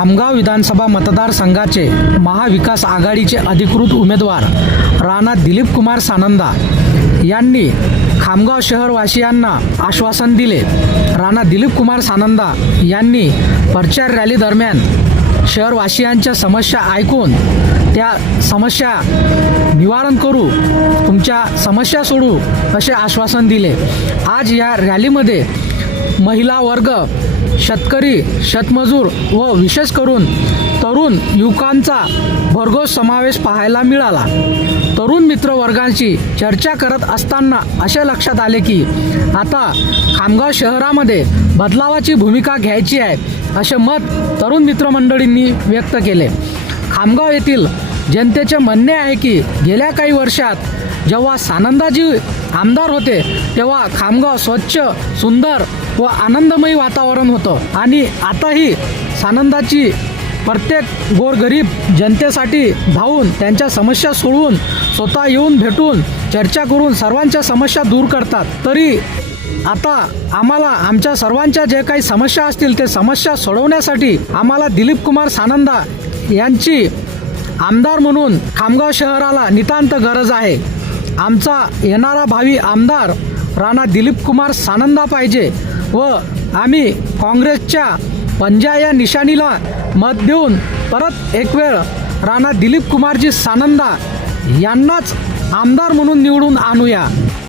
खामगाव विधानसभा मतदारसंघाचे महाविकास आघाडीचे अधिकृत उमेदवार राणा दिलीप कुमार सानंदा यांनी खामगाव शहरवासियांना आश्वासन दिले। राणा दिलीप कुमार सानंदा यांनी प्रचार रॅली दरम्यान शहरवासियांच्या समस्या ऐकून त्या समस्या निवारण करू, तुमच्या समस्या सोडू असे आश्वासन दिले। आज या रॅलीमध्ये महिला वर्ग, शेतकरी, शेतमजूर व विशेष करून तरुण युवकांचा भरघोस समावेश पाहायला मिळाला। तरुण मित्र वर्गांशी चर्चा करत असताना असे लक्षात आले की आता खामगाव शहरामध्ये बदलावाची भूमिका घ्यायची आहे, असे मत तरुण मित्रमंडळींनी व्यक्त केले। खामगाव येथील जनतेचे म्हणणे आहे की गेल्या काही वर्षात जेव्हा सानंदाजी आमदार होते तेव्हा खामगाव स्वच्छ, सुंदर व आनंदमयी वातावरण होतं आणि आताही सानंदाची प्रत्येक गोरगरीब जनतेसाठी धावून त्यांच्या समस्या सोडवून स्वतः येऊन भेटून चर्चा करून सर्वांच्या समस्या दूर करतात। तरी आता आम्हाला आमच्या सर्वांच्या जे काही समस्या असतील ते समस्या सोडवण्यासाठी आम्हाला दिलीप कुमार सानंदा यांची आमदार म्हणून खामगाव शहराला नितांत गरज आहे। आमचा येणारा भावी आमदार राणा दिलीप कुमार सानंदा पाहिजे व आम्ही काँग्रेसच्या पंजा या निशाणीला मत देऊन परत एक वेळ राणा दिलीप कुमारजी सानंदा यांनाच आमदार म्हणून निवडून आणूया।